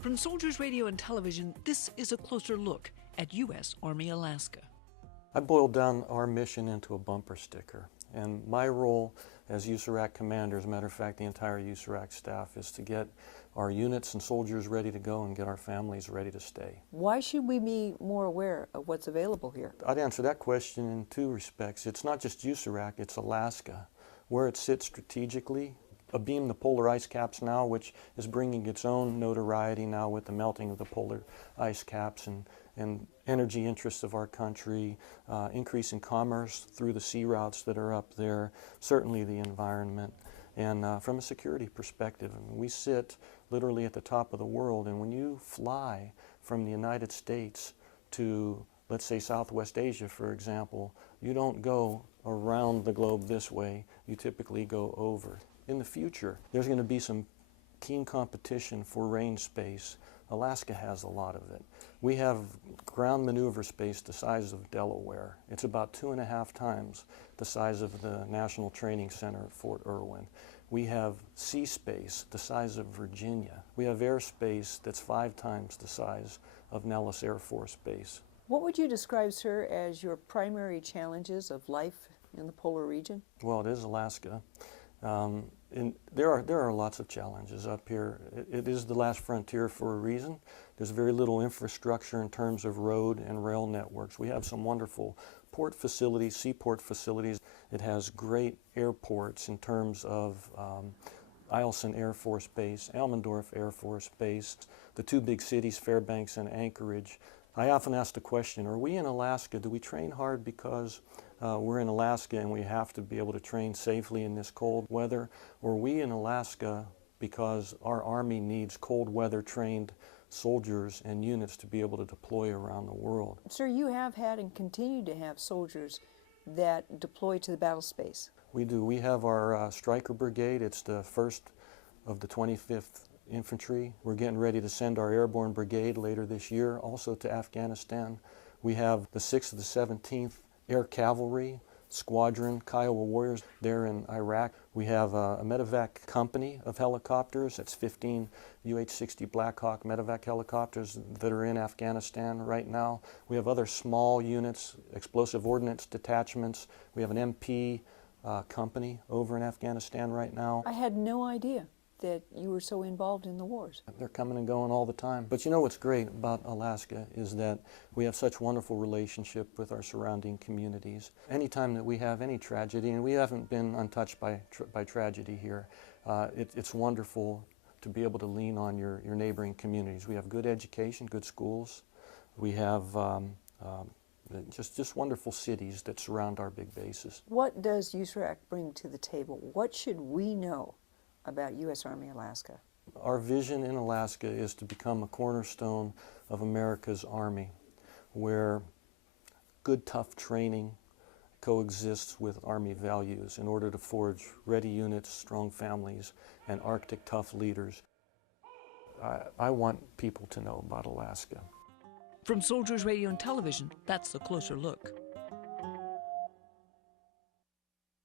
From Soldiers Radio and Television, this is a closer look at U.S. Army Alaska. I boiled down our mission into a bumper sticker, and my role as USARAC commander, as a matter of fact the entire USARAC staff, is to get our units and soldiers ready to go and get our families ready to stay. Why should we be more aware of what's available here? I'd answer that question in two respects. It's not just USARAC, it's Alaska. Where it sits strategically, abeam the polar ice caps now, which is bringing its own notoriety now with the melting of the polar ice caps and energy interests of our country, increase in commerce through the sea routes that are up there, certainly the environment. And from a security perspective, I mean, we sit literally at the top of the world, and when you fly from the United States to, let's say, Southwest Asia, for example, you don't go around the globe this way, you typically go over. In the future, there's going to be some keen competition for range space. Alaska has a lot of it. We have ground maneuver space the size of Delaware. It's about 2.5 times the size of the National Training Center at Fort Irwin. We have sea space the size of Virginia. We have airspace that's 5 times the size of Nellis Air Force Base. What would you describe, sir, as your primary challenges of life in the polar region? Well, it is Alaska. There are lots of challenges up here. It is the last frontier for a reason. There's very little infrastructure in terms of road and rail networks. We have some wonderful port facilities, seaport facilities. It has great airports in terms of Eielson Air Force Base, Elmendorf Air Force Base, the two big cities, Fairbanks and Anchorage. I often ask the question, are we in Alaska, do we train hard because we're in Alaska and we have to be able to train safely in this cold weather? Or are we in Alaska because our Army needs cold weather trained soldiers and units to be able to deploy around the world? Sir, you have had and continue to have soldiers that deploy to the battle space. We do. We have our Stryker Brigade. It's the 1st of the 25th Infantry. We're getting ready to send our Airborne Brigade later this year also to Afghanistan. We have the 6th of the 17th Air Cavalry Squadron, Kiowa Warriors, there in Iraq. We have a medevac company of helicopters. That's 15 UH-60 Black Hawk medevac helicopters that are in Afghanistan right now. We have other small units, explosive ordnance detachments. We have an MP company over in Afghanistan right now. I had no idea that you were so involved in the wars. They're coming and going all the time. But you know what's great about Alaska is that we have such wonderful relationship with our surrounding communities. Anytime that we have any tragedy, and we haven't been untouched by tragedy here, it's wonderful to be able to lean on your neighboring communities. We have good education, good schools. We have just wonderful cities that surround our big bases. What does USARAC bring to the table? What should we know about U.S. Army Alaska? Our vision in Alaska is to become a cornerstone of America's Army, where good, tough training coexists with Army values in order to forge ready units, strong families, and Arctic tough leaders. I want people to know about Alaska. From Soldiers Radio and Television, that's a closer look.